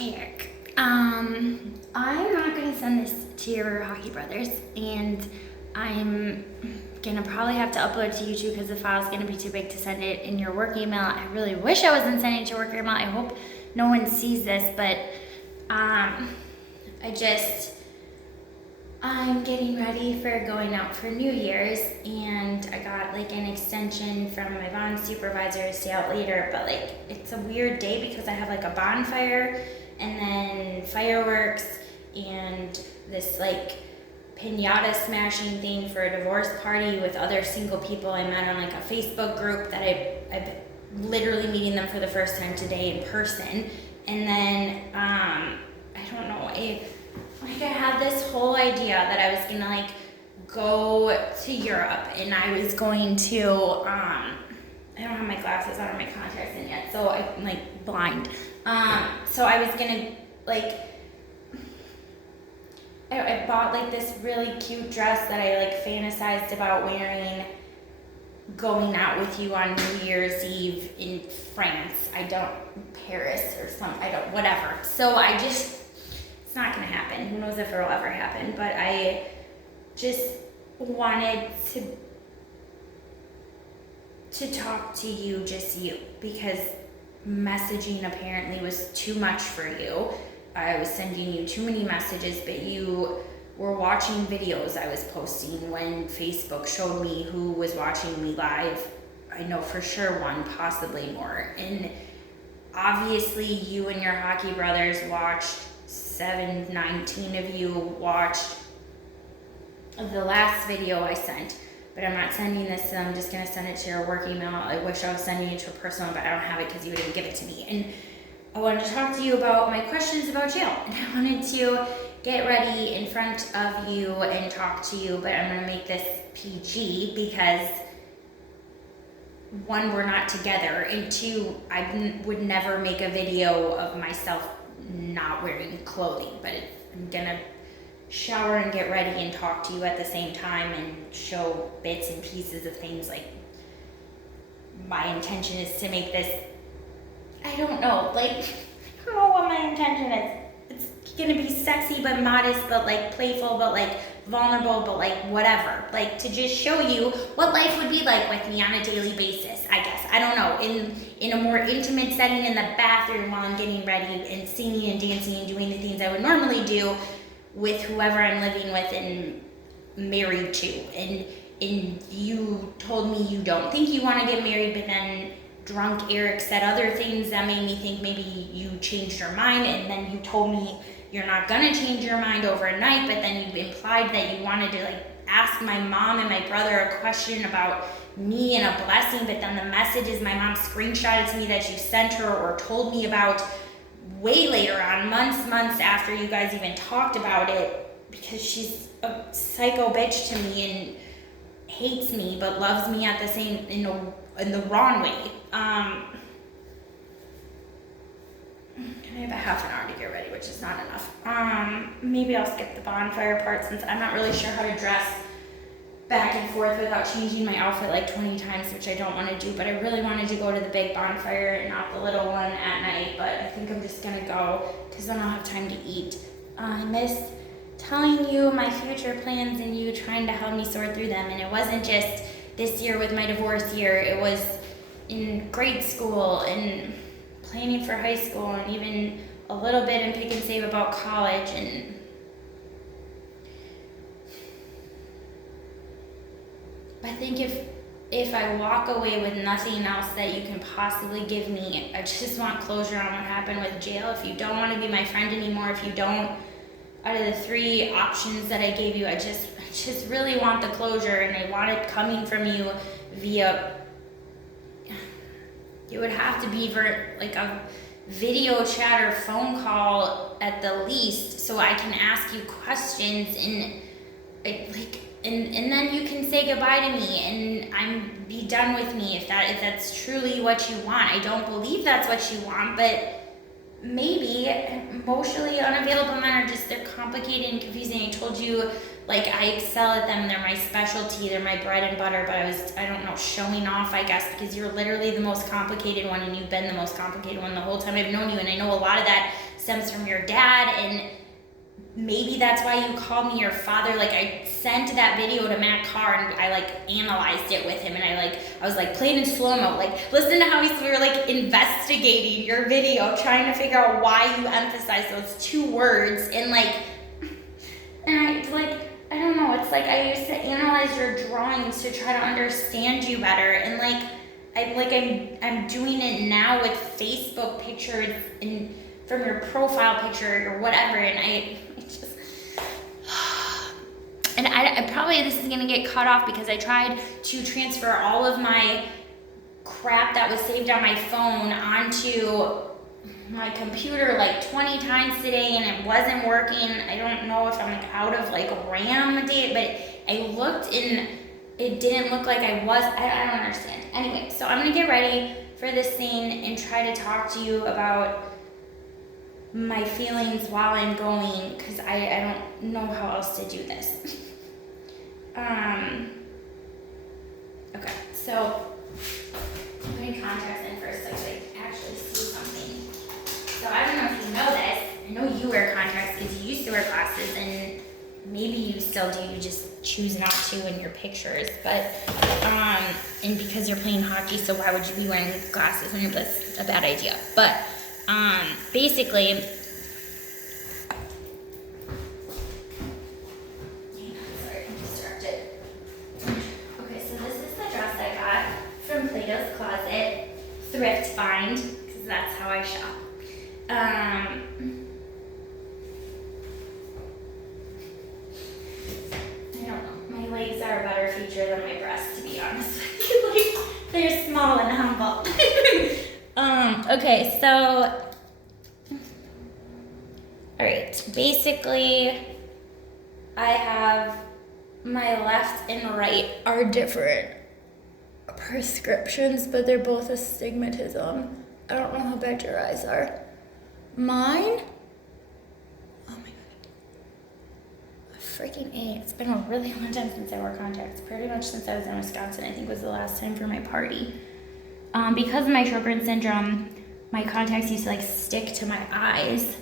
Hey Eric, I'm not going to send this to your hockey brothers, and I'm gonna probably have to upload to YouTube because the file's gonna be too big to send it in your work email. I really wish I wasn't sending it to your work email. I hope no one sees this, but I'm getting ready for going out for New Year's, and I got like an extension from my bond supervisor to stay out later, but like it's a weird day because I have like a bonfire and then fireworks and this like piñata smashing thing for a divorce party with other single people I met on like a Facebook group that I've literally meeting them for the first time today in person. And then I don't know, I had this whole idea that I was gonna like go to Europe, and I was going to I don't have my glasses on or my contacts in yet, so I'm like blind. So I was gonna like I bought like this really cute dress that I like fantasized about wearing, going out with you on New Year's Eve in France. Paris or whatever. So it's not gonna happen. Who knows if it'll ever happen, but I just wanted to talk to you, just you, because messaging apparently was too much for you. I was sending you too many messages, but you were watching videos I was posting when Facebook showed me who was watching me live. I know for sure one, possibly more. And obviously you and your hockey brothers watched, 19 of you watched the last video I sent. But I'm not sending this to them, I'm just gonna send it to your work email. I wish I was sending it to a personal, but I don't have it because you didn't give it to me. And I wanted to talk to you about my questions about jail, and I wanted to get ready in front of you and talk to you, but I'm gonna make this PG because one, we're not together, and two, I would never make a video of myself not wearing clothing, but I'm gonna shower and get ready and talk to you at the same time and show bits and pieces of things. Like, my intention is to make this, I don't know what my intention is. It's gonna be sexy but modest, but like playful, but like vulnerable, but like whatever. Like to just show you what life would be like with me on a daily basis, I guess. I don't know, in a more intimate setting in the bathroom while I'm getting ready and singing and dancing and doing the things I would normally do with whoever I'm living with and married to. And you told me you don't think you want to get married, but then drunk Eric said other things that made me think maybe you changed your mind, and then you told me you're not gonna change your mind overnight, but then you implied that you wanted to like ask my mom and my brother a question about me and a blessing, but then the messages my mom screenshotted to me that you sent her or told me about way later on, months after you guys even talked about it, because she's a psycho bitch to me and hates me but loves me at the same in the wrong way. I have a half an hour to get ready, which is not enough. Maybe I'll skip the bonfire part since I'm not really sure how to dress back and forth without changing my outfit like 20 times, which I don't want to do, but I really wanted to go to the big bonfire and not the little one at night, but I think I'm just gonna go because then I'll have time to eat. I missed telling you my future plans and you trying to help me sort through them, and it wasn't just this year with my divorce year, it was in grade school and planning for high school and even a little bit in Pick and Save about college. And I think if I walk away with nothing else that you can possibly give me, I just want closure on what happened with jail. If you don't want to be my friend anymore, if you don't, out of the 3 options that I gave you, I just really want the closure, and I want it coming from you via, it would have to be like a video chat or phone call at the least, so I can ask you questions and then you can say goodbye to me and I'm be done with me if that's truly what you want. I don't believe that's what you want, but maybe. Emotionally unavailable men they're complicated and confusing. I told you, like, I excel at them, they're my specialty, they're my bread and butter, but I don't know, showing off, I guess, because you're literally the most complicated one, and you've been the most complicated one the whole time I've known you, and I know a lot of that stems from your dad, and maybe that's why you called me your father. Like, I sent that video to Matt Carr, and I like analyzed it with him, and I was like playing in slow-mo, like listen to how we were like investigating your video, trying to figure out why you emphasize those two words, and I don't know, it's like I used to analyze your drawings to try to understand you better, and I'm doing it now with Facebook pictures and from your profile picture or whatever, and I probably this is gonna get cut off because I tried to transfer all of my crap that was saved on my phone onto my computer like 20 times today, and it wasn't working. I don't know if I'm like out of like RAM date, but I looked and it didn't look like I was. I don't understand. Anyway, so I'm gonna get ready for this thing and try to talk to you about my feelings while I'm going, because I don't know how else to do this. Okay, so I'm putting contacts in first so I can actually see something. So I don't know if you know this. I know you wear contacts because you used to wear glasses, and maybe you still do. You just choose not to in your pictures. But and because you're playing hockey, so why would you be wearing glasses when that's a bad idea? But basically. Plato's Closet, thrift find, because that's how I shop. I don't know. My legs are a better feature than my breasts, to be honest with you. Like, they're small and humble. Okay, so, alright, basically, I have my left and right are different prescriptions, but they're both astigmatism. I don't know how bad your eyes are. Mine? Oh my god. Freaking A. It's been a really long time since I wore contacts. Pretty much since I was in Wisconsin, I think was the last time for my party. Because of my Sjogren's syndrome, my contacts used to like stick to my eyes.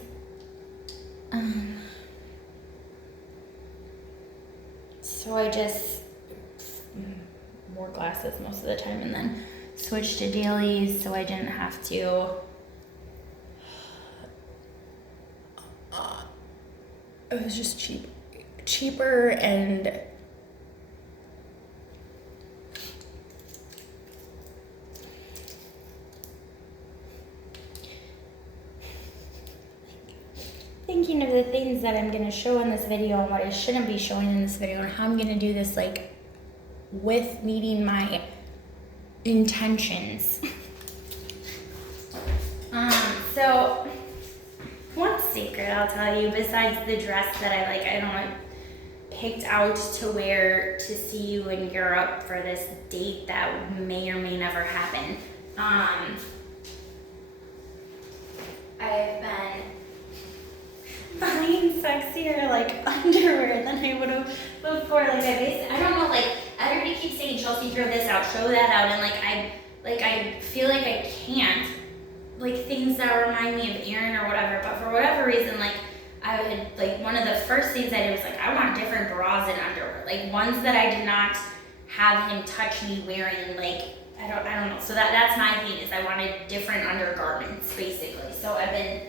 So I just wore glasses most of the time and then switched to dailies so I didn't have to. It was just cheaper and thinking of the things that I'm going to show in this video and what I shouldn't be showing in this video and how I'm going to do this like with meeting my intentions. So one secret I'll tell you, besides the dress that I don't know, picked out to wear to see you in Europe for this date that may or may never happen. I've been buying sexier like underwear than I would have before. Like I don't know, like everybody keeps saying, Chelsea, throw this out, show that out, and I feel like I can't. Like things that remind me of Aaron or whatever, but for whatever reason, like I had like one of the first things I did was like I want different bras and underwear, like ones that I did not have him touch me wearing. Like I don't know. So that's my thing, is I wanted different undergarments basically. So I've been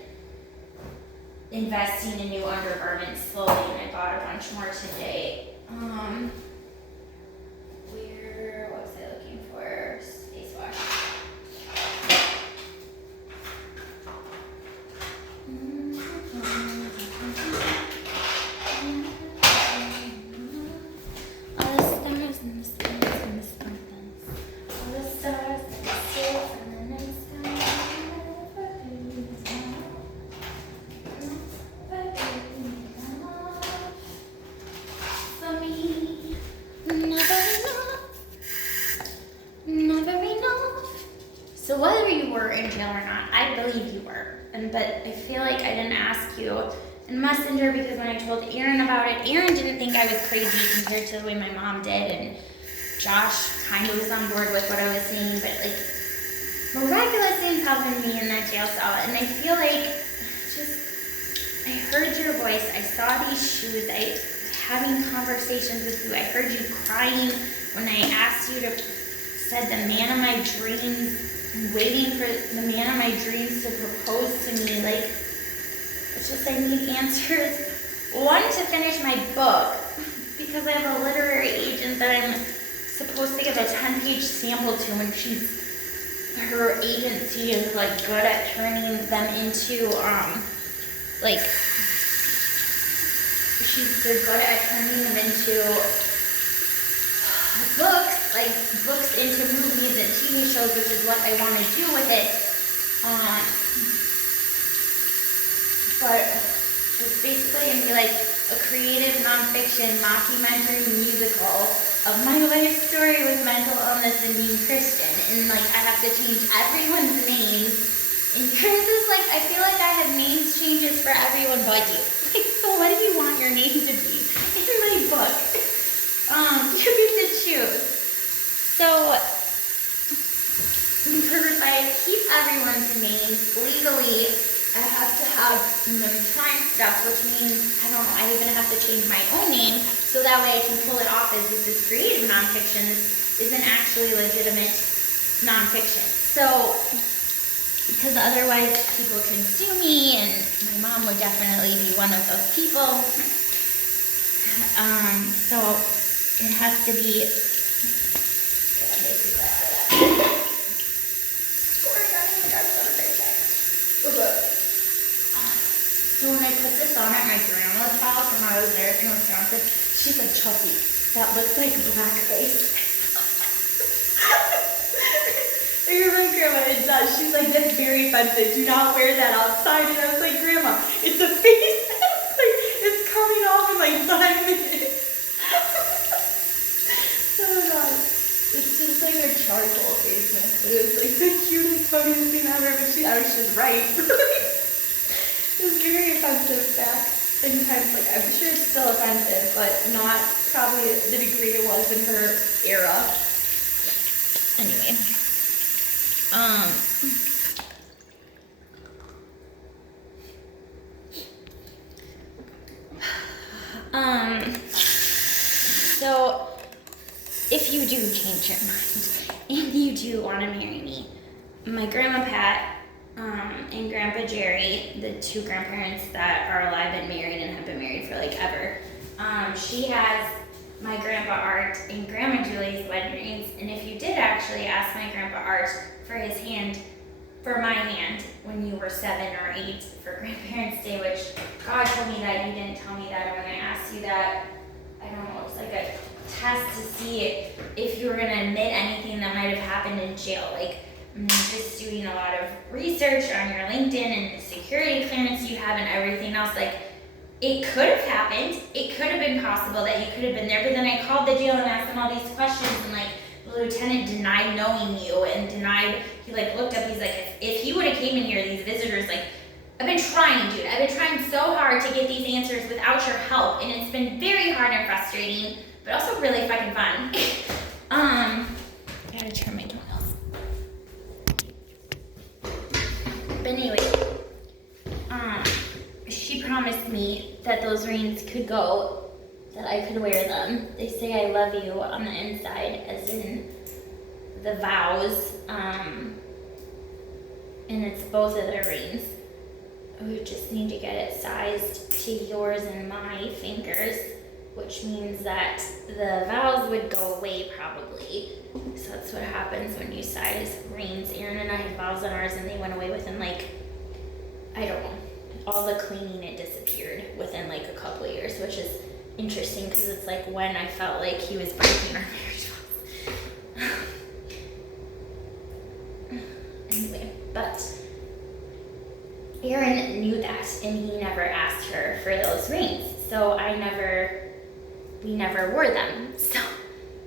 investing in new undergarments slowly, and I bought a bunch more today. What was I looking for? Face wash. All the stars in the stars in the stars. All the stars in the stars in the sky. For me, never enough, never enough. So whether you were in jail or not, I believe you were. But I feel like I didn't ask you in Messenger, because when I told Aaron about it, Aaron didn't think I was crazy compared to the way my mom did, and Josh kind of was on board with what I was saying, but like miraculous things happened to me in that jail cell, and I feel like I heard your voice. I saw these shoes. I having conversations with you. I heard you crying when I asked you to said the man of my dreams. I'm waiting for the man of my dreams to propose to me. Like, it's just I need answers. One, to finish my book, because I have a literary agent that I'm supposed to give a 10-page sample to, and her agency is like good at turning them into they're good at turning them into books into movies and TV shows, which is what I want to do with it. But it's basically going to be like a creative nonfiction mockumentary musical of my life story with mental illness and being Christian. And like I have to change everyone's names. And yours is like, I feel like I have names changes for everyone but you. Like, so what do you want your name to be in my book? You get to choose. So, because if I keep everyone's names legally, I have to have them time stuff, which means, I don't know, I even have to change my own name, so that way I can pull it off as this is creative nonfiction. This isn't actually legitimate nonfiction. So, because otherwise people can sue me, and my mom would definitely be one of those people. So it has to be. So when I put this on at my grandma's house when I was there in Wisconsin, she said, "Chelsea, that looks like blackface." You're like, "Grandma, it does." She's like, "That's very offensive. Do not wear that outside." And I was like, "Grandma, it's a face mask. Like, it's coming off in like 5 minutes." Oh God. It's just like a charcoal face mask. But it was like the cutest, funniest thing ever. But she was just right. It was very offensive back in times. Like, I'm sure it's still offensive, but not probably the degree it was in her era. Anyway. So if you do change your mind and you do want to marry me, my Grandma Pat and Grandpa Jerry, the two grandparents that are alive and married and have been married for like ever, she has my Grandpa Art and Grandma Julie's wedding rings. And if you did actually ask my Grandpa Art for his hand, for my hand, when you were 7 or 8 for Grandparents' Day, which God told me that, you didn't tell me that, and when I asked you that, I don't know, it was like a test to see if you were going to admit anything that might have happened in jail. Like, I'm just doing a lot of research on your LinkedIn and the security clearance you have and everything else. Like, it could have happened. It could have been possible that you could have been there, but then I called the jail and asked them all these questions, and like, the lieutenant denied knowing you and denied, he like looked up, he's like, if he would have came in here, these visitors, like, I've been trying, dude. I've been trying so hard to get these answers without your help, and it's been very hard and frustrating, but also really fucking fun. I gotta turn my toenails. But anyway, she promised me that those rings could go, that I could wear them. They say I love you on the inside, as in the vows, and it's both of the rings. We just need to get it sized to yours and my fingers, which means that the vows would go away probably. So that's what happens when you size rings. Aaron and I had vows on ours and they went away within like, I don't know, all the cleaning, it disappeared within like a couple of years, which is interesting because it's like when I felt like he was breaking our marriage vows. Anyway, but Aaron knew that and he never asked her for those rings. So we never wore them. So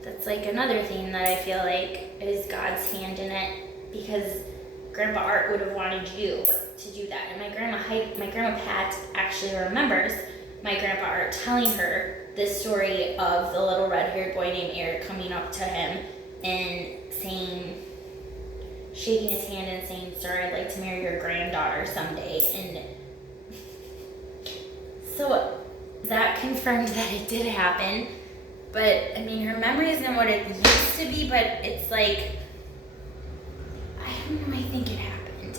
that's like another thing that I feel like is God's hand in it, because Grandpa Art would have wanted you to do that. And my grandma Pat actually remembers my Grandpa Art telling her this story of the little red-haired boy named Eric coming up to him and shaking his hand and saying, "Sir, I'd like to marry your granddaughter someday." And So that confirmed that it did happen. But, I mean, her memory isn't what it used to be, but it's like, I don't know, I think it happened.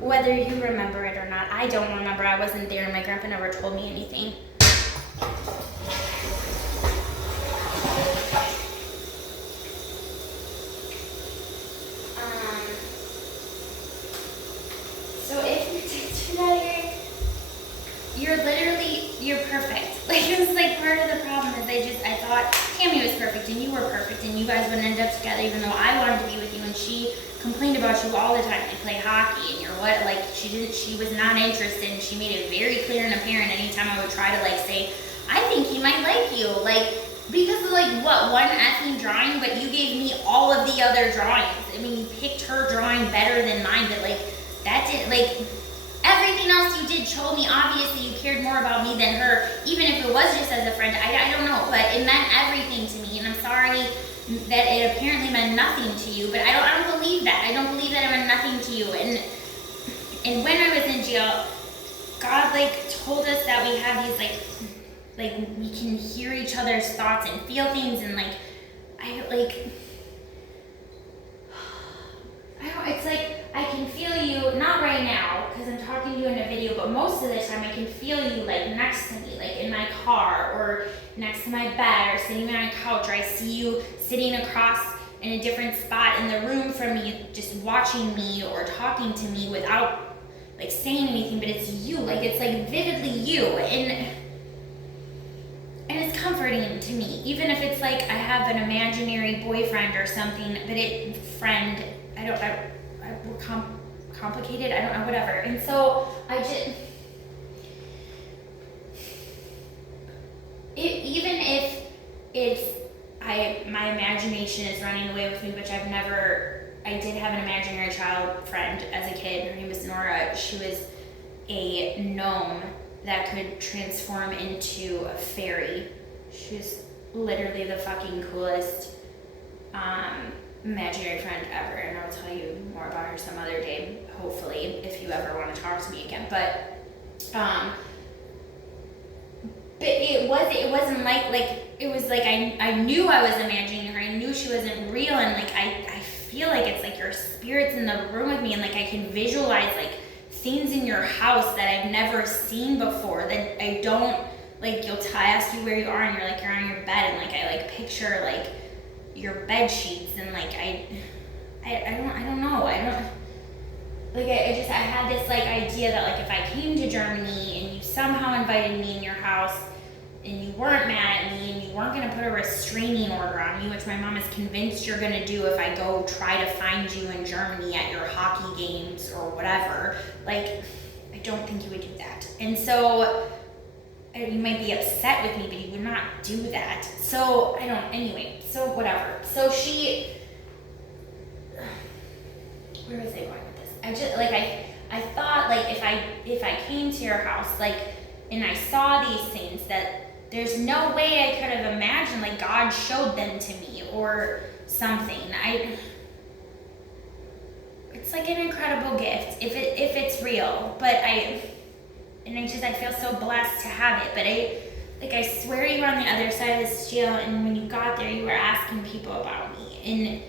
Whether you remember it or not, I don't remember. I wasn't there, and my grandpa never told me anything. So if you did that, Eric, you're perfect. Like, it was like part of the problem is I thought Tammy was perfect and you were perfect and you guys would end up together even though I wanted to be with you, and she complained about you all the time. You play hockey and you're what, like, she was not interested, and she made it very clear and apparent anytime I would try to like say, I think he might like you, like, because of like what, one effing drawing, but you gave me all of the other drawings. I mean, you picked her drawing better than mine, but like, that didn't, like, everything else you did showed me obviously you cared more about me than her, even if it was just as a friend. I don't know, but it meant everything to me, and I'm sorry that it apparently meant nothing to you, but I don't believe that. I don't believe that it meant nothing to you. And when I was in jail, God like told us that we have these like we can hear each other's thoughts and feel things, and like it's like I can feel you, not right now because I'm talking to you in a video, but most of the time I can feel you like next to me, like in my car or next to my bed or sitting on a couch, or I see you sitting across in a different spot in the room from me, just watching me or talking to me without like saying anything, but it's you, like it's like vividly you, and it's comforting to me, even if it's like I have an imaginary boyfriend or something, but we're complicated, I don't know, whatever. And so I just, even if my imagination is running away with me, which I did have an imaginary child friend as a kid. Her name was Nora. She was a gnome that could transform into a fairy. She was literally the fucking coolest imaginary friend ever, and I'll tell you more about her some other day, hopefully, if you ever want to talk to me again. But it wasn't like it was like I knew I was imagining her. I knew she wasn't real, and like I feel like it's like your spirit's in the room with me, and like I can visualize like things in your house that I've never seen before, that I don't, like, I ask you where you are, and you're like, you're on your bed, and like I like picture like your bed sheets, and like I don't know, I had this like idea that like if I came to Germany and you somehow invited me in your house and you weren't mad at me and you weren't going to put a restraining order on me, which my mom is convinced you're going to do if I go try to find you in Germany at your hockey games or whatever, like, I don't think you would do that. And so, you might be upset with me, but you would not do that. So, so whatever. So where was I going with this? I thought, like, if I came to your house, like, and I saw these things, that there's no way I could have imagined, like, God showed them to me or something. It's like an incredible gift if it's real, but I feel so blessed to have it. But I swear you were on the other side of this jail, and when you got there, you were asking people about me and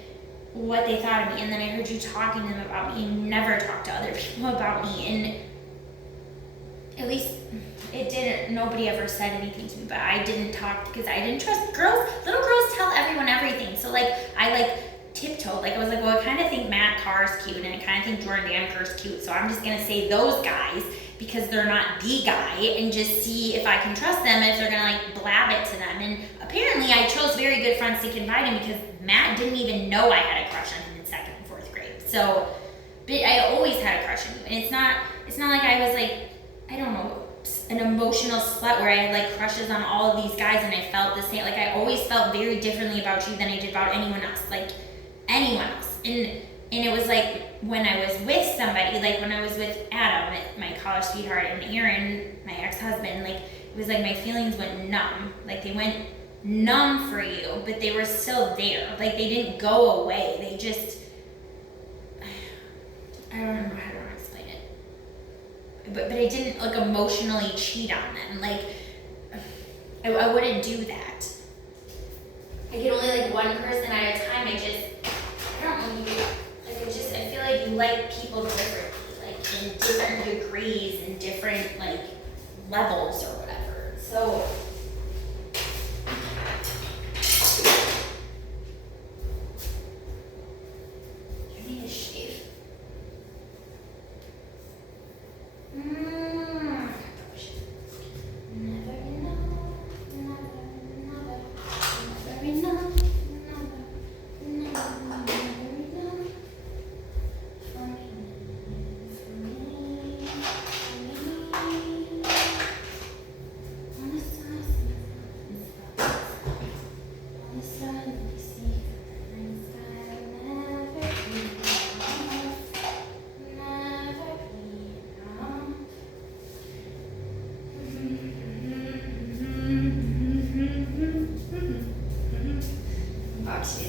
what they thought of me, and then I heard you talking to them about me. You never talked to other people about me, and at least it didn't, nobody ever said anything to me, but I didn't talk because I didn't trust girls. Little girls tell everyone everything, so like I like tiptoed, like I was like, well, I kind of think Matt Carr's cute, and I kind of think Jordan Danker's cute, so I'm just gonna say those guys because they're not the guy, and just see if I can trust them, if they're gonna like blab it to them. And apparently I chose very good friends to confide in, because Matt didn't even know I had a crush on him in 2nd and 4th grade. So, but I always had a crush on you, and it's not like I was like, I don't know, an emotional slut where I had like crushes on all of these guys and I felt the same. Like I always felt very differently about you than I did about anyone else. Like anyone else. And it was like when I was with somebody, like when I was with Adam, my college sweetheart, and Aaron, my ex-husband, like it was like my feelings went numb. Like they went numb for you, but they were still there. Like they didn't go away. They just, I don't know how to explain it. but I didn't like emotionally cheat on them. Like, I wouldn't do that. I get only like one person at a time. I don't know, I feel like you like people differently, like in different degrees and different like levels or whatever. So, I need to shave.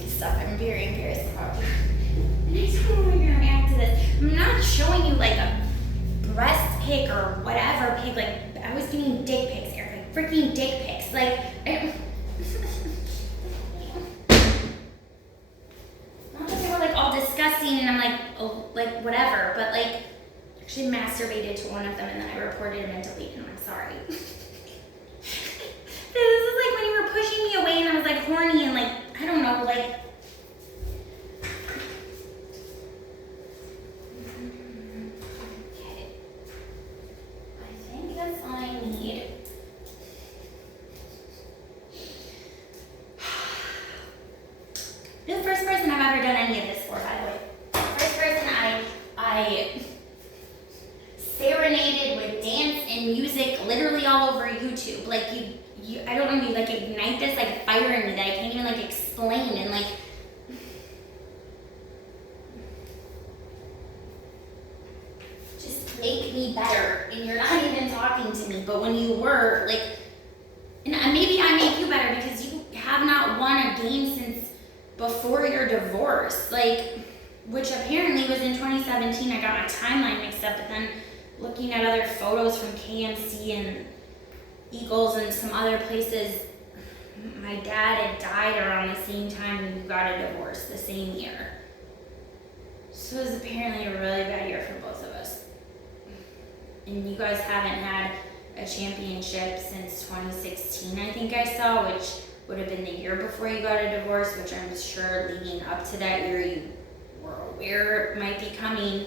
Stuff I'm very embarrassed about. And I don't know how you're gonna react to this. I'm not showing you like a breast pic or whatever pic. Like I was doing dick pics, Eric. Like freaking dick pics. Like not that they were like all disgusting and I'm like, oh, like whatever. But like actually masturbated to one of them and then I reported him and deleted him. I'm sorry. This is like when you were pushing me away and I was like horny and like I don't know, like. Okay. I think that's all I need. You're the first person I've ever done any of this for, by the way. First person I serenaded with dance and music literally all over YouTube. Like you I don't know, you like ignite this like fire in me that I can't even like explain and like just make me better and you're not even talking to me, but when you were like, and maybe I make you better because you have not won a game since before your divorce, like, which apparently was in 2017. I got my timeline mixed up, but then looking at other photos from KMC and Eagles and some other places, my dad had died around the same time and you got a divorce the same year. So it was apparently a really bad year for both of us. And you guys haven't had a championship since 2016, I think I saw, which would have been the year before you got a divorce, which I'm sure leading up to that year you were aware might be coming.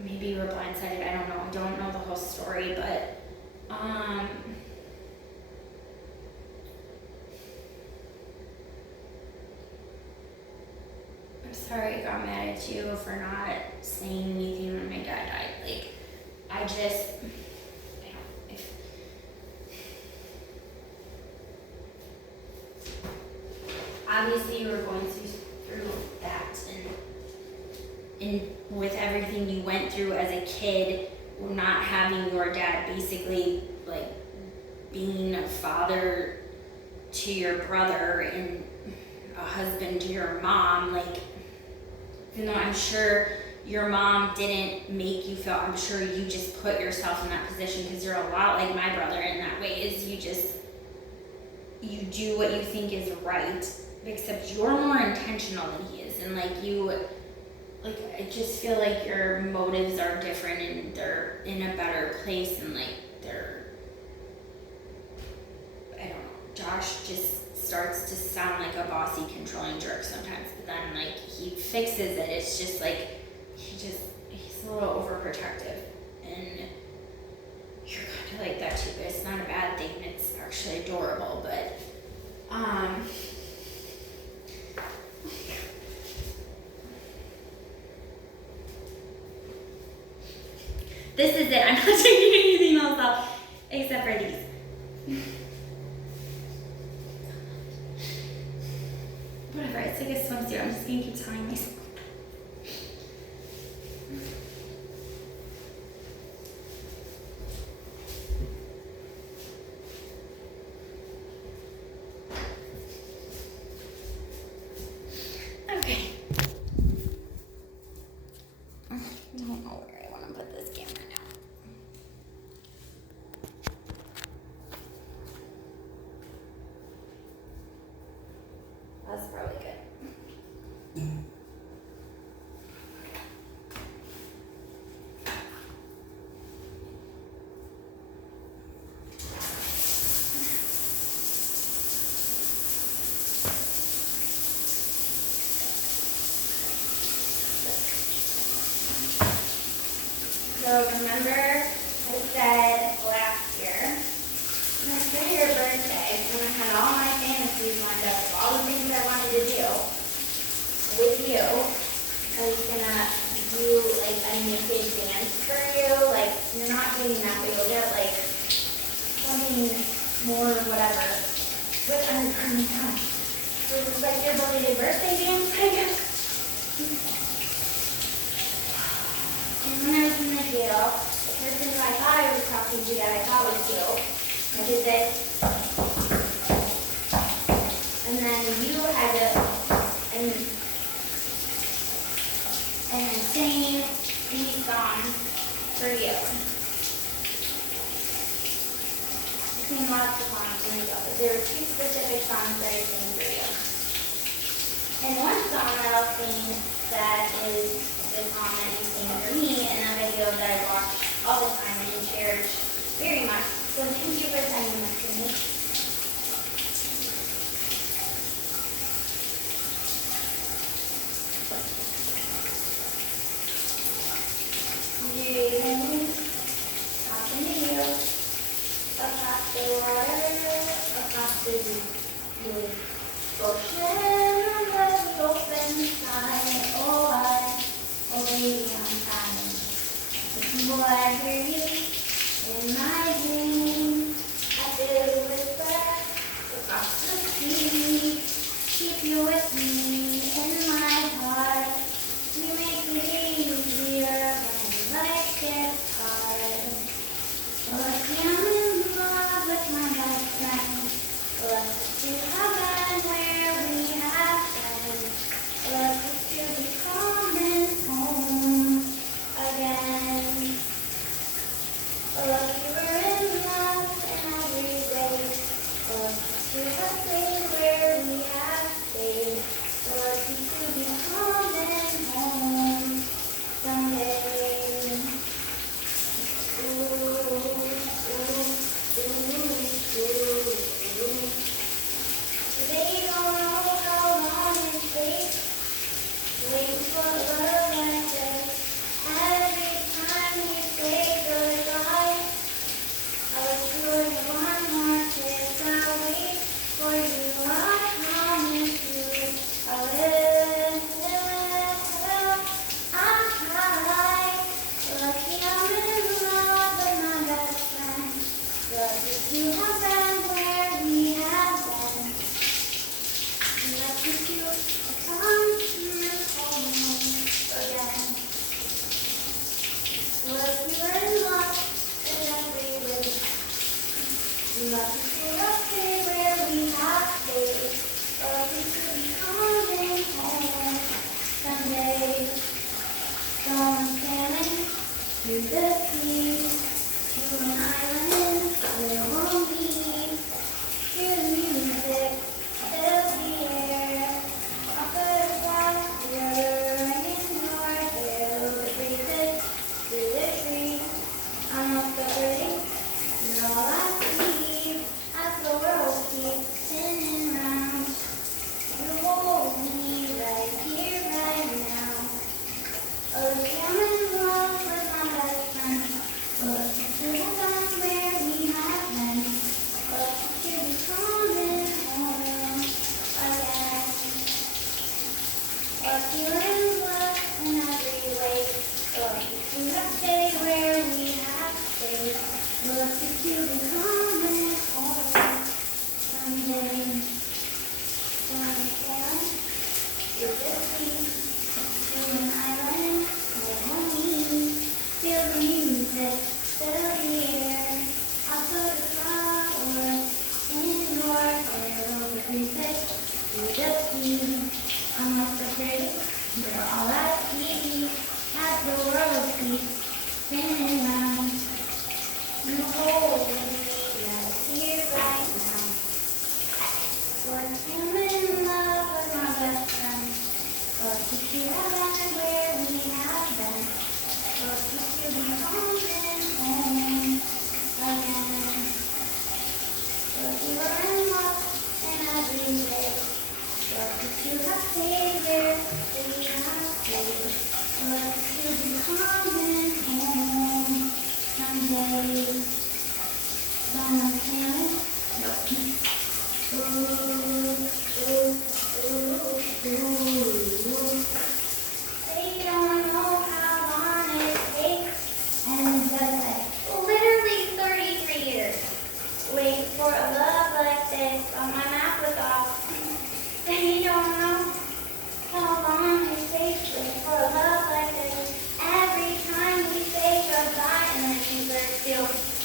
Maybe you were blindsided, I don't know. I don't know the whole story, but I'm sorry I got mad at you for not saying anything when my dad died. Like, I just, obviously you were going through that and with everything you went through as a kid, not having your dad basically like being a father to your brother and a husband to your mom, like, even though I'm sure your mom didn't make you feel, I'm sure you just put yourself in that position because you're a lot like my brother in that way, is you do what you think is right, except you're more intentional than he is, and like I just feel like your motives are different and they're in a better place and like I don't know, Josh just starts to sound like a bossy, controlling jerk sometimes, but then like he fixes it. It's just like he's a little overprotective, and you're kind of like that too, but it's not a bad thing. It's actually adorable, but this is it. I'm not taking anything else off except for these. Whatever, it's like a swimsuit. I'm just gonna keep tying myself. Okay. I don't know where I want to put this camera now. So remember I said last year, for your birthday, when I had all my fantasies lined up of all the things I wanted to do with you, I was gonna do like a naked dance for you. Like you're not doing that, but you'll get like something more whatever. Which I'm done. So it's like your belated birthday dance, I guess. And when I was in the jail, the person who I thought I was talking to that I thought was you, I did this. And then you had to, and sing these songs for you. I sing lots of songs for myself, but there were 2 specific songs that I sing for you. And one song that I'll sing that is the song that you sing for me in a video that I watch all the time and cherish very much. So thank you for sending this to me. Breathing up in the air, across the water, across the blue ocean, under the open sky. Oh baby, I'm fine. Listen, boy, I hear you in my dreams. I feel you whisper across the sea. Keep you with me in my heart. You make it easier when life gets hard. Lucky I'm in love with my best friend. Lucky to have been where we have been. Lucky to be coming home again. Lucky we're in love in every way. Lucky to have stayed where we have stayed. Lucky to be coming home someday. Ooh, They don't know how long it takes waiting for love like this. Every time we say goodbye, I wish you would have one more kiss. I'll wait for you. I promise you I will. I'm high. Lucky I'm in love with my best friend. Lucky to have been where we have been. Lucky to come home again. Lucky we're in love in every way. Lucky to have stayed where we have stayed. Lucky to be coming home someday. So I'm sailing through the sea to an island where we'll meet. Hear the music, fill the air. I'll put a flower in your hair. The breezes through the trees. I'm not so pretty, you're all I see. As the world keeps spinning round, you hold me right here, right now. Lucky I'm in love with my best friend. Lucky to have been where we have been. Lucky to be coming home again. Lucky we're in love in every way. Lucky to have stayed where we have stayed. Lucky to be coming home someday. So I'm sailing through the sea to an island where we'll meet. Feel the music, fill the air. I'll put a flower in your hair. The breezes through the sea. I'm not so pretty, you're all I see. As the world keeps spinning round, you hold me right here, right now. Lucky I'm in love with my best friend. Lucky to have been where we have been. Lucky to be coming home again. Lucky we're in love in every way. Lucky to have stayed where we have stayed. Lucky to be coming home They don't know how long it takes, and just like literally 33 years. Wait for a love like this, but my map was off. They don't know how long it takes. Wait for a love like this. Every time we say goodbye, and I think we're still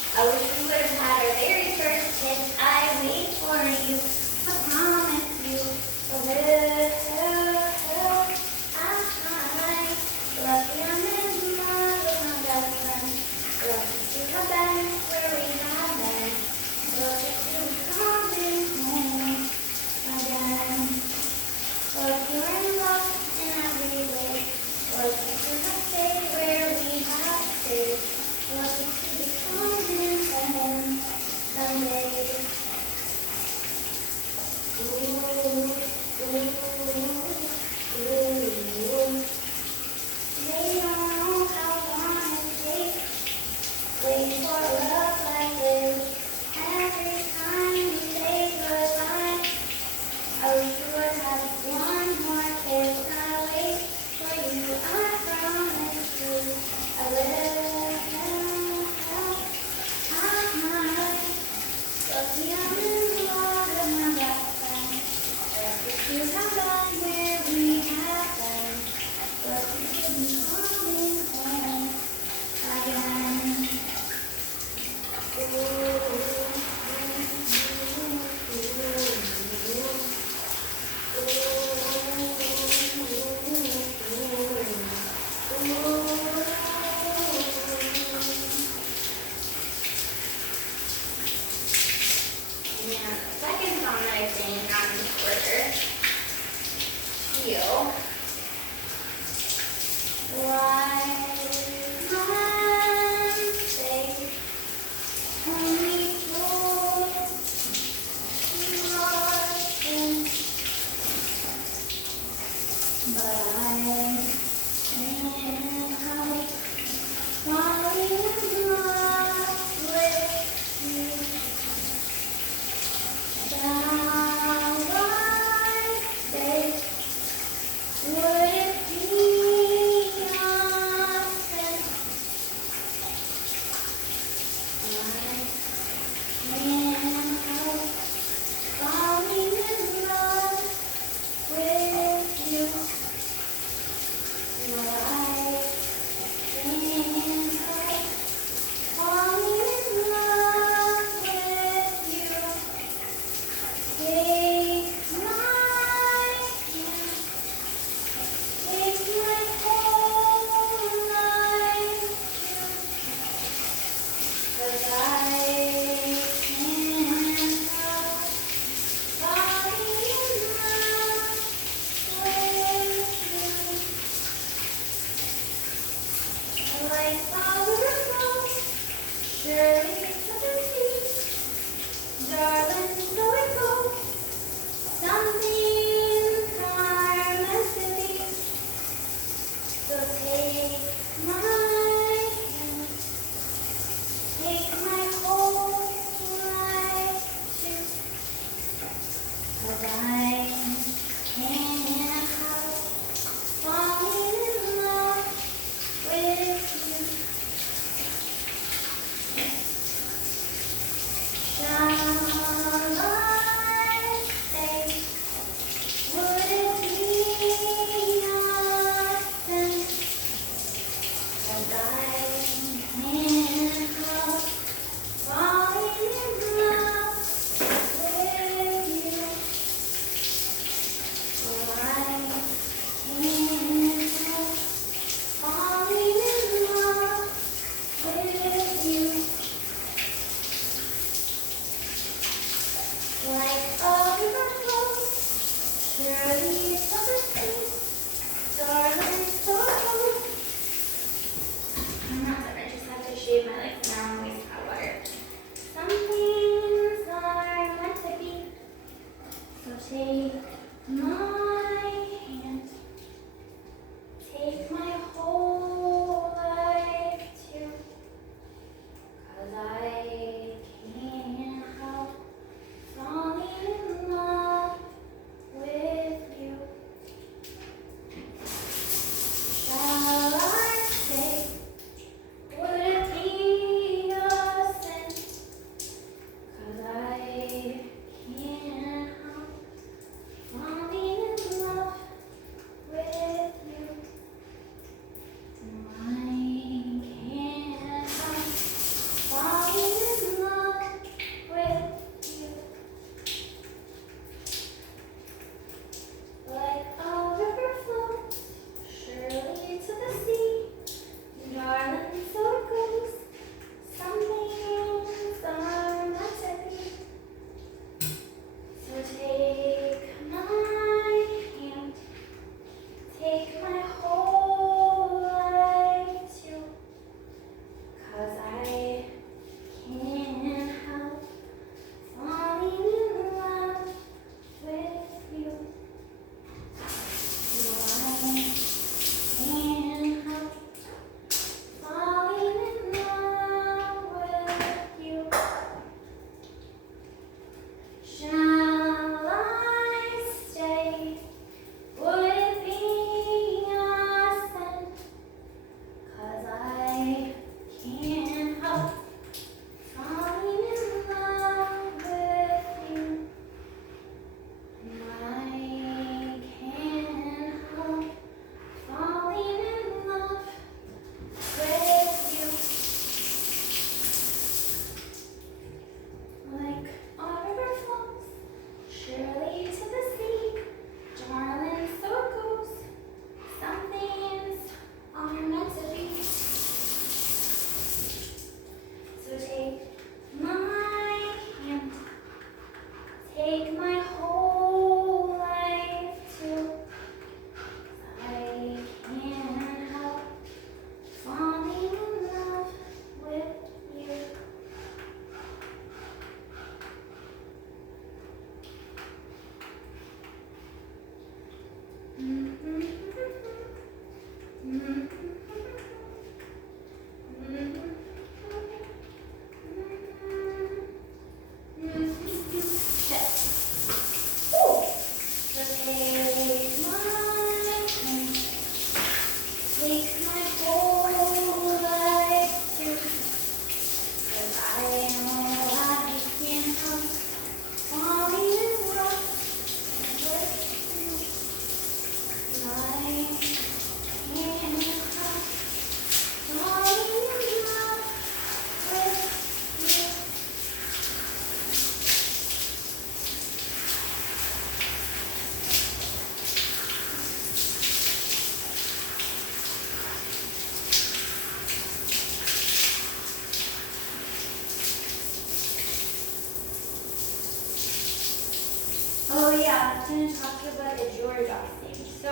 was going to talk to you about the jewelry box thing. So,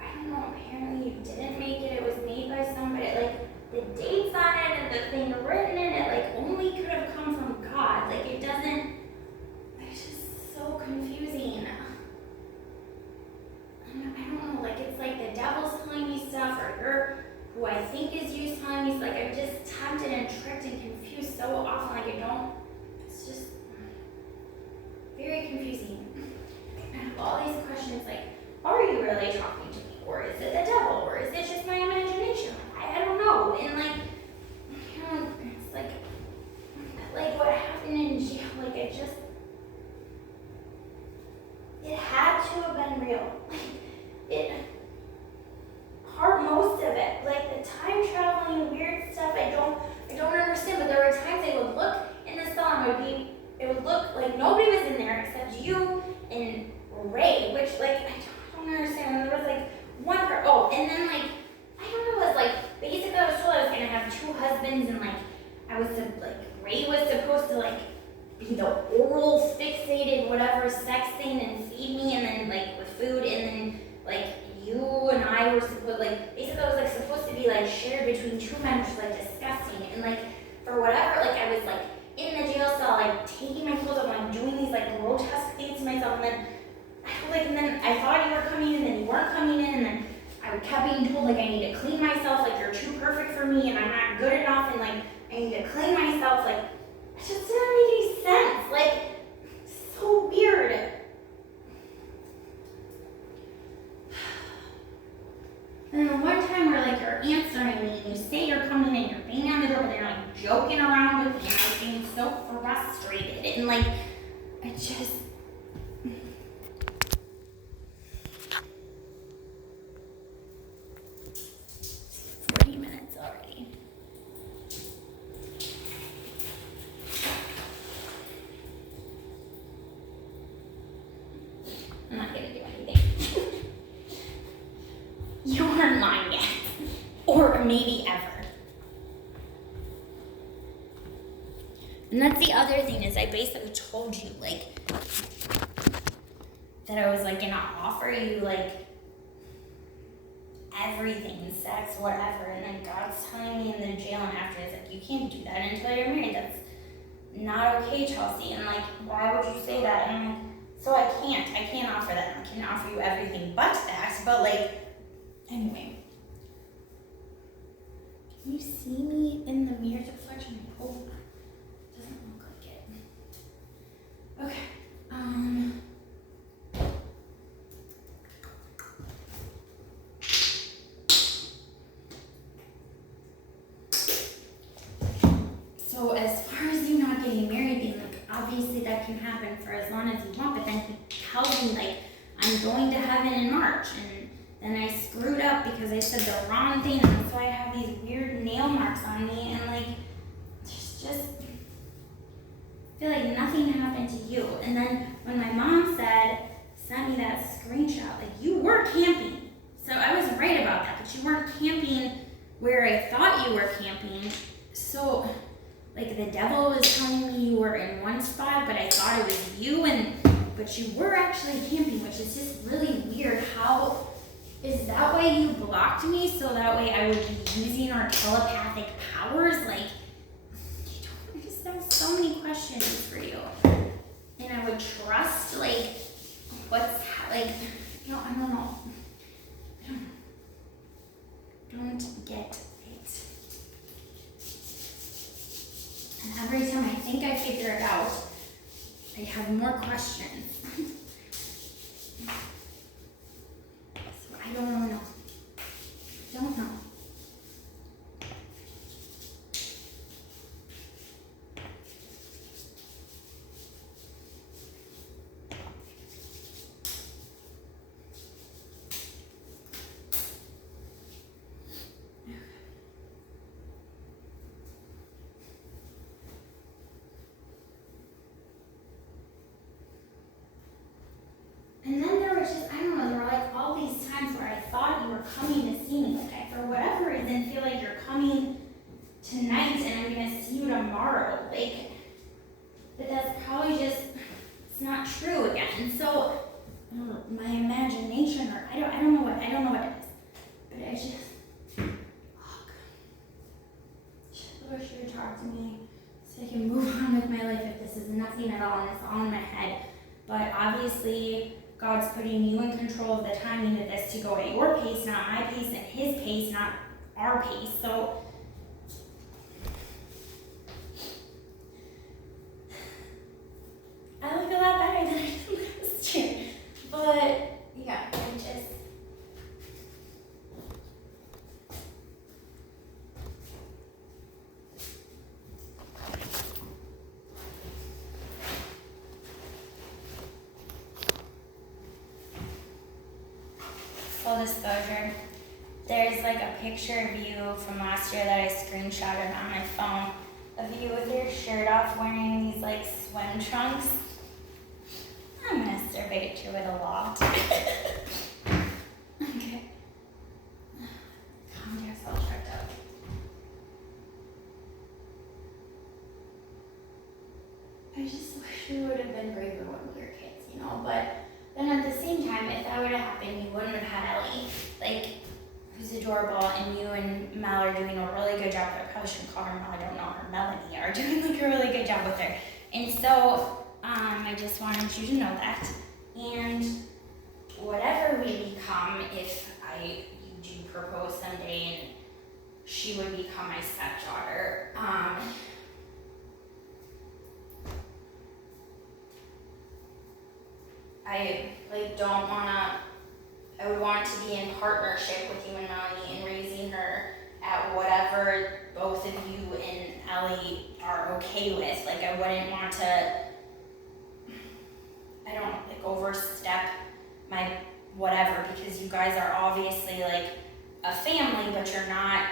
I don't know, apparently you didn't make it. It was made by somebody. Like, the dates on it and the thing written in it, like, only could have come from God. Like, it doesn't, it's just so confusing. I don't know, like, it's like the devil's telling me stuff, or you're, who I think is you telling me, like, I'm just tempted and tricked and confused so often, like, it's just very confusing. I have all these questions, like, are you really talking to me, or is it the devil, or is it just my imagination? I don't know, and, like, it's like what happened in jail, like, it had to have been real. Most of it, like the time traveling and weird stuff, I don't understand. But there were times I would look in the cell and it would look like nobody was in there except you and Ray, which, like, I don't understand. And there was like one part. Oh, and then, like, I don't know. It was like basically I was told I was gonna have 2 husbands, and Ray was supposed to, like, be the oral fixated whatever sex thing and feed me, and then, like, with food, and then, like, you and I were supposed, like, basically I was, like, supposed to be, like, shared between 2 men, which is, like, disgusting. And, like, for whatever, like, I was, like, in the jail cell, like, taking my clothes off, like, doing these, like, grotesque things to myself, and then I thought you were coming in, and then you weren't coming in, and then I kept being told, like, I need to clean myself, like, you're too perfect for me, and I'm not good enough, and, like, I need to clean myself, like, it just didn't make any sense, like, so weird. And then one time where, like, you're answering me and you say you're coming in, you're banging on the door, but they're, like, joking around with me, and I'm getting so frustrated, and, like, it just... 40 minutes already. I'm not gonna do anything. You aren't mine yet. Or maybe ever. And that's the other thing, is I basically told you, like, that I was, like, gonna offer you, like, everything, sex, whatever, and then God's telling me in the jail and after, it's like, you can't do that until you're married. That's not okay, Chelsea. And, like, why would you say that? And I'm like, so I can't offer that. I can offer you everything but that, but, like, anyway. Can you see me in the mirror's reflection? Oh, doesn't look like it. Okay, so as far as you not getting married, being like, obviously that can happen for as long as you want, but then he tells me, like, I'm going to heaven in March, and then I screwed up because I said the wrong thing, and that's why I have these weird nail marks on me, and, like, there's just, I feel like nothing happened to you. And then when my mom sent me that screenshot, like, you were camping. So I was right about that, but you weren't camping where I thought you were camping. So, like, the devil was telling me you were in one spot, but I thought it was you, but you were actually camping, which is just really weird. How is that way you blocked me, so that way I would be using our telepathic powers? Like, I just have so many questions for you. And I would trust, like, I don't know. Don't get it. And every time I think I figure it out, I have more questions. So I don't really know. Don't know. And then there was just, I don't know, there were, like, all these times where I thought you were coming to see me. Like, I, for whatever reason, feel like you're coming tonight and I'm going to see you tomorrow. Like, but that's probably just it's not true again. And so my imagination, or I don't know what it is, but I just, oh God, Lord, she would talk to me so I can move on with my life if this is nothing at all and it's all in my head. But obviously, God's putting you in control of the timing of this to go at your pace, not my pace, and His pace, not our pace. So I look a lot better than I did last year. But yeah, I just. Full disclosure, there's like a picture of you from last year that I screenshotted on my phone of you with your shirt off wearing these like swim trunks. I'm gonna survey to it a lot. Okay. Calm down, all checked out. I just wish we would have been braver when we were kids, you know, but then at the same time, if that would have happened, you wouldn't have had Ellie, like, who's adorable, and you and Mel are doing a really good job with her. I probably shouldn't call her Mel, I don't know her. Melanie are doing like a really good job with her. And so, I just wanted you to know that. And whatever we become, if you do propose someday and she would become my stepdaughter, I would want to be in partnership with you and Melanie in raising her at whatever both of you and Ellie are okay with. Like, I wouldn't want to, overstep my whatever, because you guys are obviously like a family, but you're not,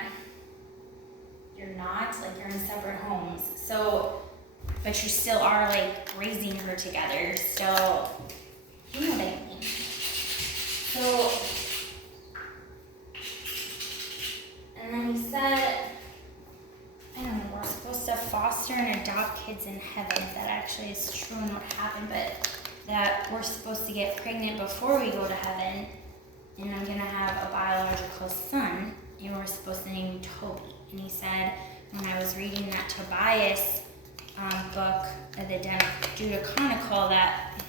like, you're in separate homes. So, but you still are like raising her together, so, you know what I mean. So, and then he said, I don't know, we're supposed to foster and adopt kids in heaven, if that actually is true and what happened, but that we're supposed to get pregnant before we go to heaven, and I'm gonna have a biological son, and we're supposed to name him Toby. And he said, when I was reading that Tobias book, the Deuterocanonical, that,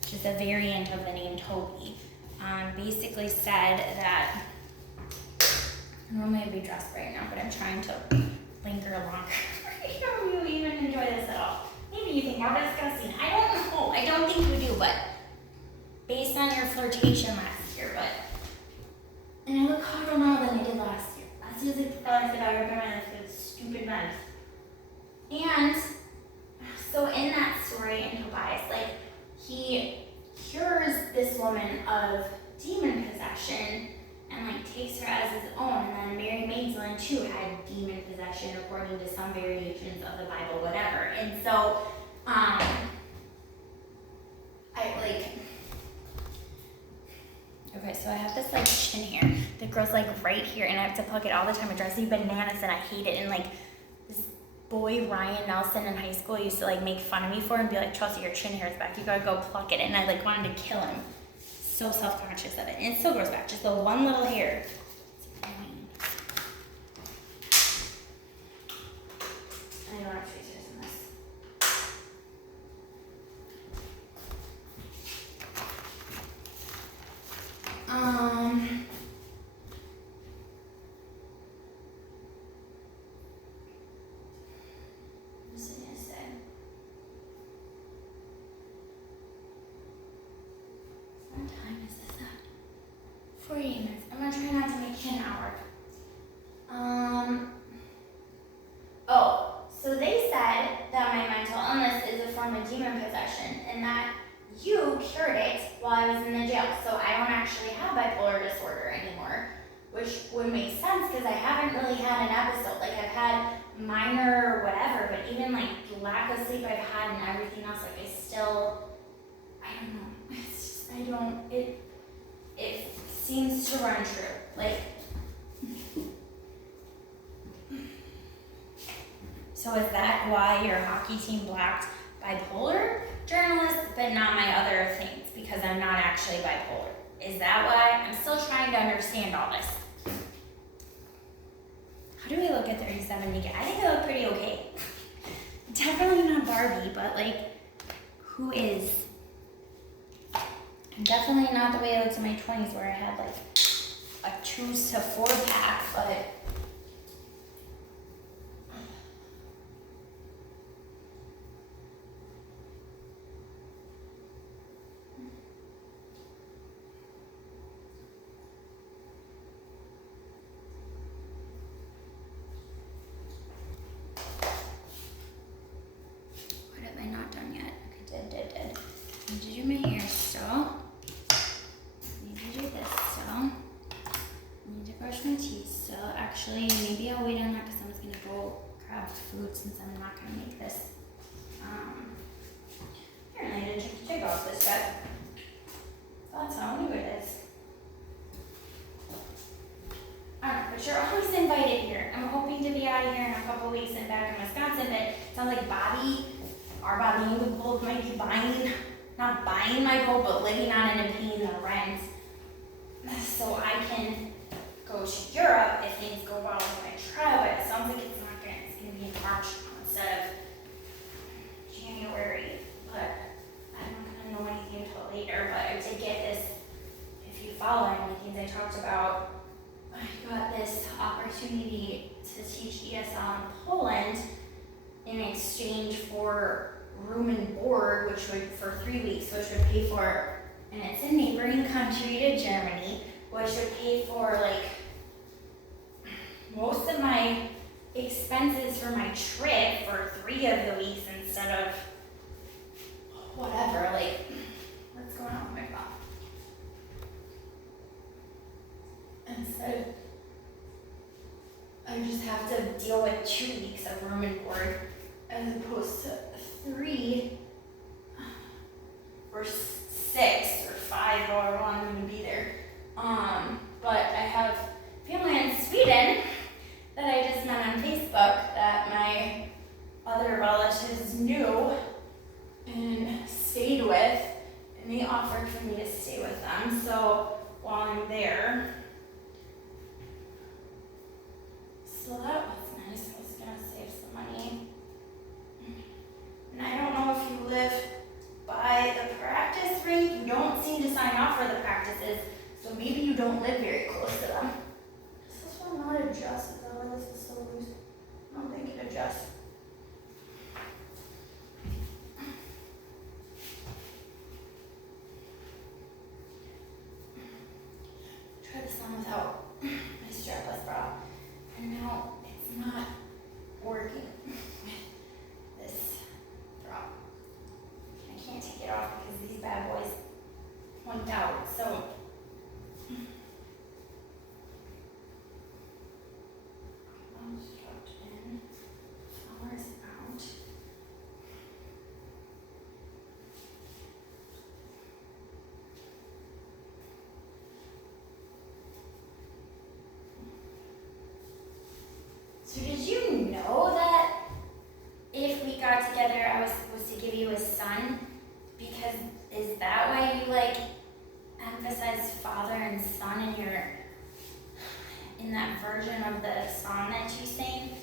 which is a variant of the name Toby, basically said that, normally I'd be dressed right now, but I'm trying to linger longer. I don't really even enjoy this at all. Maybe you think we're disgusting. I don't know. I don't think you do, but based on your flirtation last year, but, and I look hotter now than I did last year. Last year's like the farthest I've ever been in this stupid mess. And so in that story in Tobias, like, he cures this woman of demon possession and like takes her as his own. And then Mary Magdalene too had demon possession according to some variations of the Bible, whatever. And so, okay, so I have this like chin hair that grows like right here, and I have to pluck it all the time. It drives me bananas and I hate it. And like this boy Ryan Nelson in high school used to like make fun of me for it and be like, Chelsea, your chin hair is back, you gotta go pluck it. And I like wanted to kill him. So self-conscious of it. And it still grows back, just the one little hair. I don't have tweezers in this. What was I gonna say? What time is this at? 40 minutes. I'm gonna try not to make it an hour. So they said that my mental illness is a form of demon possession and that you cured it while I was in the jail. So I don't actually have bipolar disorder anymore, which would make sense because I haven't really had an episode. Like, I've had minor whatever, but even like lack of sleep I've had and everything else, like I still, I don't know. It's just, it seems to run true. Like, so is that why your hockey team blacked bipolar? journalist, but not my other things because I'm not actually bipolar. Is that why? I'm still trying to understand all this. How do we look at 37 naked? I think I look pretty okay. Definitely not Barbie, but like, who is? Definitely not the way I looked in my 20s where I had like a 2 to 4 pack, but what have I not done yet? Okay, did. I need to do my hair still. Need to do this still. Need to brush my teeth still. Actually, maybe I'll wait on that because I'm just gonna go grab food since I'm not gonna make this. Apparently I didn't take off this yet. That's how new it is. Alright, but you're always invited here. I'm hoping to be out of here in a couple weeks and back in Wisconsin, but it sounds like our Bobby in the boat might be not buying my boat, but living on it and paying the rent. So I can go to Europe if things go well with my trial, but it sounds like it's gonna be in March instead of January. But I'm not gonna know anything until later, but I did get this, if you follow any things I talked about, I got this opportunity to teach ESL in Poland in exchange for room and board, which would, for 3 weeks, which would pay for, and it's a neighboring country to Germany, which would pay for like most of my expenses for my trip for 3 of the weeks instead of whatever, like, what's going on with my phone? Instead, I just have to deal with 2 weeks of room and board as opposed to 3 or 6 or 5, however long I'm gonna be there. But I have family in Sweden that I just met on Facebook that my other relatives knew and stayed with, and they offered for me to stay with them. So while I'm there, so that was nice. I was gonna save some money. And I don't know if you live by the practice rink. You don't seem to sign off for the practices, so maybe you don't live very close to them. Does this one not adjust? Is that why this is so loose? I don't think it adjusts. Try this on without my strapless bra. And now it's not working with this bra. I can't take it off because these bad boys point out. So strapped in, flowers out. So did you know that if we got together, I was supposed to give you a son? Because is that why you like emphasize father and son in that version of the song that you sing?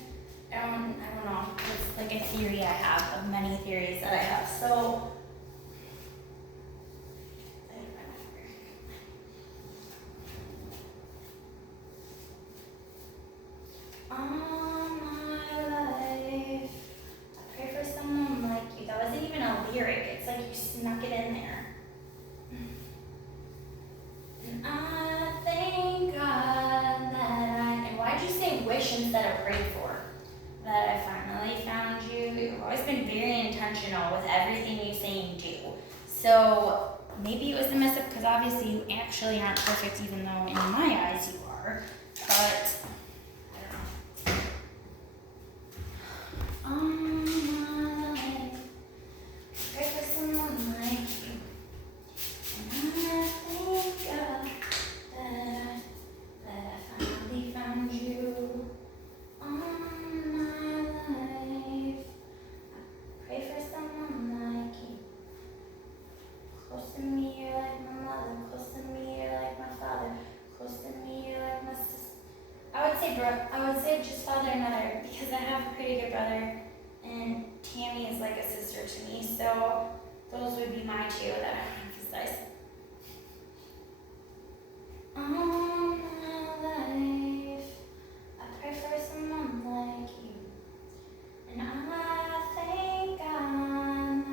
I don't know. It's like a theory I have of many theories that I have. So snuck it in there. And I thank God that and why'd you say wish instead of pray for? That I finally found you. You've always been very intentional with everything you say and do. So maybe it was a mess up because obviously you actually aren't perfect, even though in my eyes you are. But I don't know. Pray for someone like you. And I thank God that I finally found you all my life. I pray for someone like you. pretty good brother, and Tammy is like a sister to me, so those would be my two that I emphasize. All my life, I pray for someone like you, and I thank God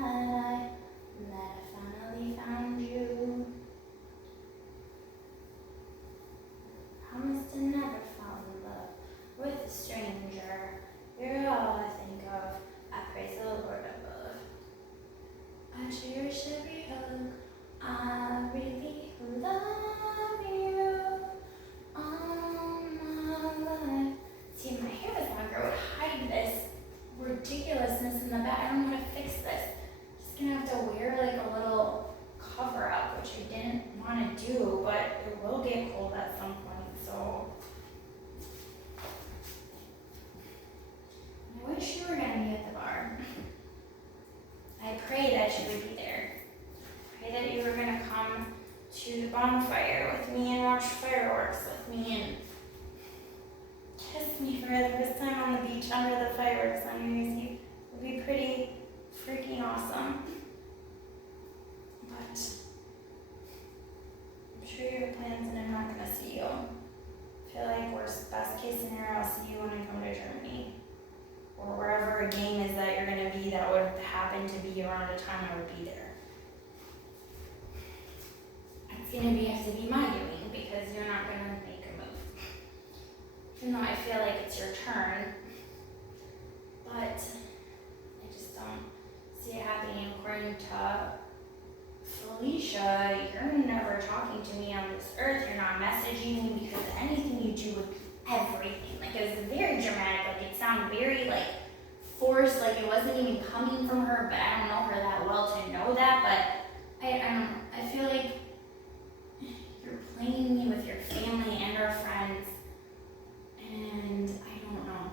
that I finally found you. Promise to never fall in love with a stranger. You're all I think of. I praise the Lord above. I cherish every hug. I really love you all my life. See, if my hair was longer, I would hide this ridiculousness in the back. I don't know how to fix this. Just gonna have to wear like a little cover up, which I didn't want to do, but it will get cold at some point, so. I wish you were gonna be at the bar. I pray that you would be there. I pray that you were gonna come to the bonfire with me and watch fireworks with me and kiss me for the first time on the beach under the fireworks on New Year's Eve. It would be pretty freaking awesome. But I'm sure you have plans and I'm not gonna see you. I feel like best case scenario, I'll see you when I come to Germany. Or wherever a game is that you're gonna be that would happen to be around a time I would be there. It's gonna have to be my doing because you're not gonna make a move. Even though I feel like it's your turn, but I just don't see it happening. According to Felicia, you're never talking to me on this earth, you're not messaging me because anything you do would be everything. Like, it was very dramatic, like it sounded very like forced, like it wasn't even coming from her, but I don't know her that well to know that, but I don't know, I feel like you're playing me with your family and our friends, and I don't know,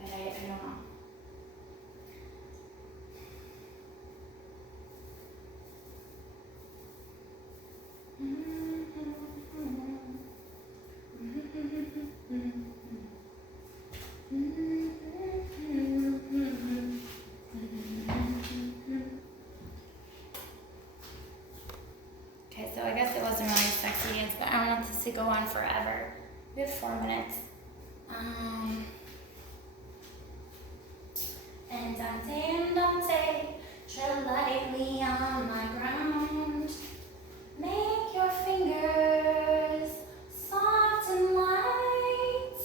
but I don't know. Okay, so I guess it wasn't really a sexy dance, but I don't want this to go on forever. We have 4 minutes. Andante, tread lightly on my ground. Make your fingers soft and light.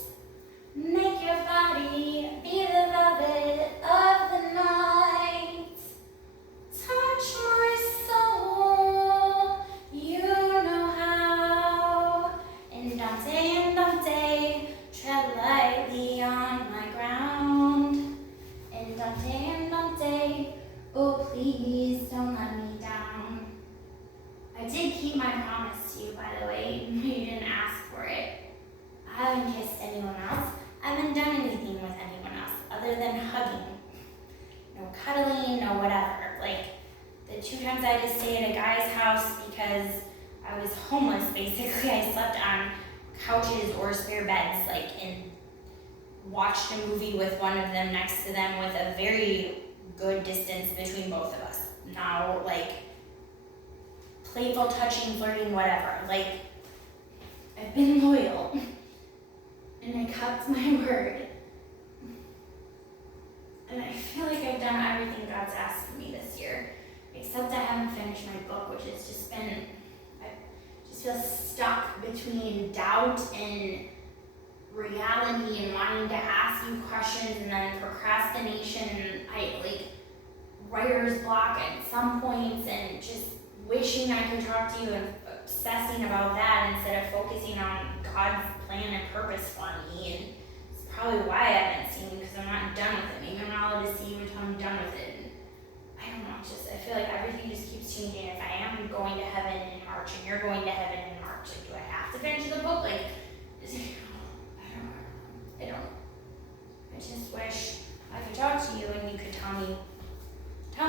Make your body be the velvet of the night. Touch my soul, you know how. Andante, tread lightly on my ground. Andante, oh please don't let me down. I did keep my promise to you, by the way. You didn't ask for it. I haven't kissed anyone else. I haven't done anything with anyone else other than hugging. No cuddling, no whatever. Like, the 2 times I had to stay at a guy's house because I was homeless, basically. I slept on couches or spare beds, like, and watched a movie with one of them next to them with a very good distance between both of us. Now, like, playful touching, flirting, whatever. Like, I've been loyal. And I kept my word. And I feel like I've done everything God's asked of me this year. Except I haven't finished my book, which has just been, I just feel stuck between doubt and reality and wanting to ask you questions and then procrastination and writer's block at some points and just wishing I could talk to you and obsessing about that instead of focusing on God's plan and purpose for me. And it's probably why I haven't seen you, because I'm not done with it. Maybe I'm not allowed to see you until I'm done with it. And I don't know, I feel like everything just keeps changing. If I am going to heaven in March and you're going to heaven in March, like, do I have to finish the book? Like, I don't know. I just wish I could talk to you and you could tell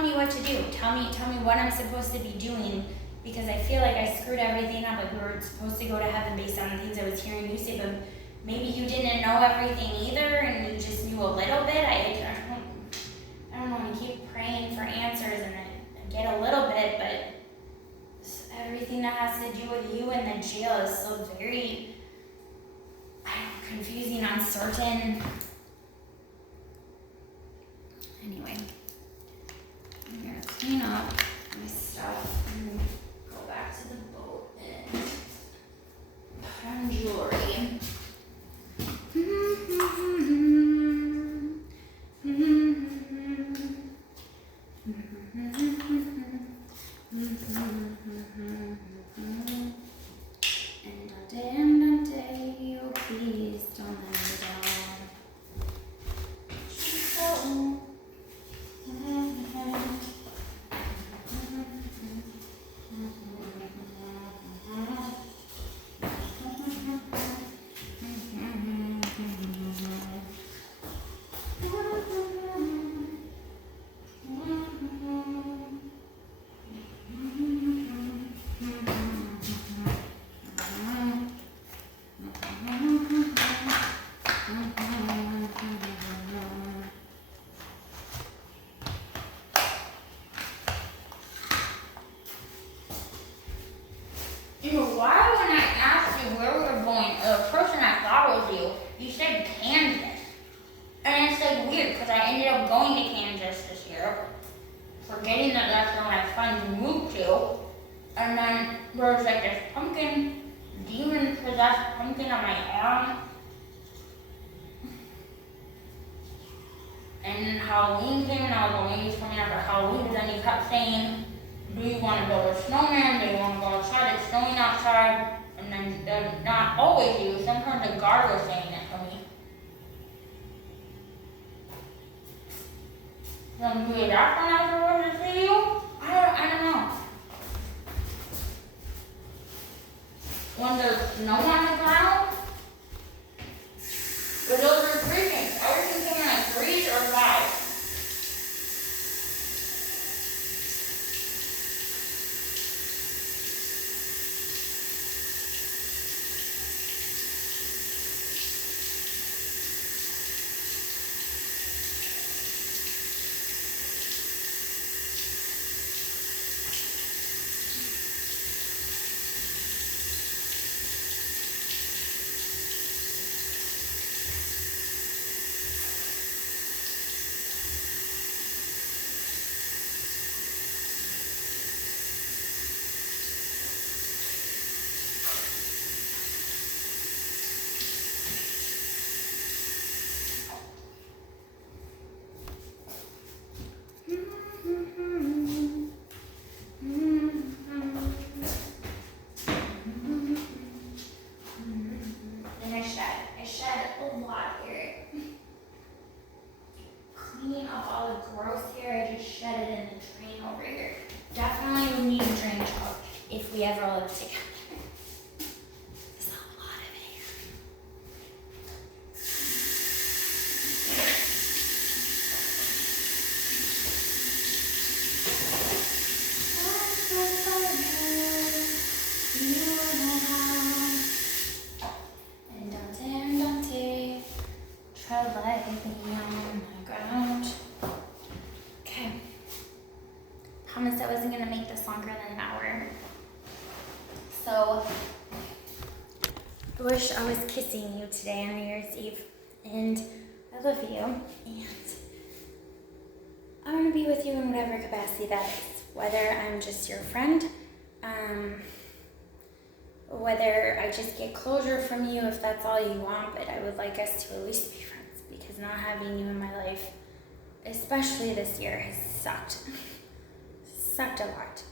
me what to do. Tell me what I'm supposed to be doing, because I feel like I screwed everything up. Like, we were supposed to go to heaven based on the things I was hearing you say, but maybe you didn't know everything either, and you just knew do a little bit. I don't want to keep praying for answers and I get a little bit, but everything that has to do with you and the jail is so very, confusing, uncertain. Anyway, I'm gonna clean up my stuff and go back to the boat and put on jewelry. And Dante, oh please don't let me down. So, you know, why when I asked you where we were going, the person I thought was you said Kansas. And it's like weird because I ended up going to Kansas this year, forgetting that that's where my friends moved to. And then there was like this demon possessed pumpkin on my arm. And Halloween came and I was the lady's coming after Halloween, and then he kept saying, do you want to build a snowman? Do you want to go outside? It's snowing outside. And then not always you. Sometimes the guard was saying it to me. Then maybe that's when I was supposed to see you? I don't know. When there's snow on the ground? But those are 3 things. Everything came in like 3s or 5s. If we ever live together. There's a lot of hair. And Dante, tread lightly on the ground. Okay. Promised I wasn't gonna make this longer than an hour. So, I wish I was kissing you today on New Year's Eve, and I love you, and I want to be with you in whatever capacity that is, whether I'm just your friend, whether I just get closure from you if that's all you want, but I would like us to at least be friends, because not having you in my life, especially this year, has sucked a lot.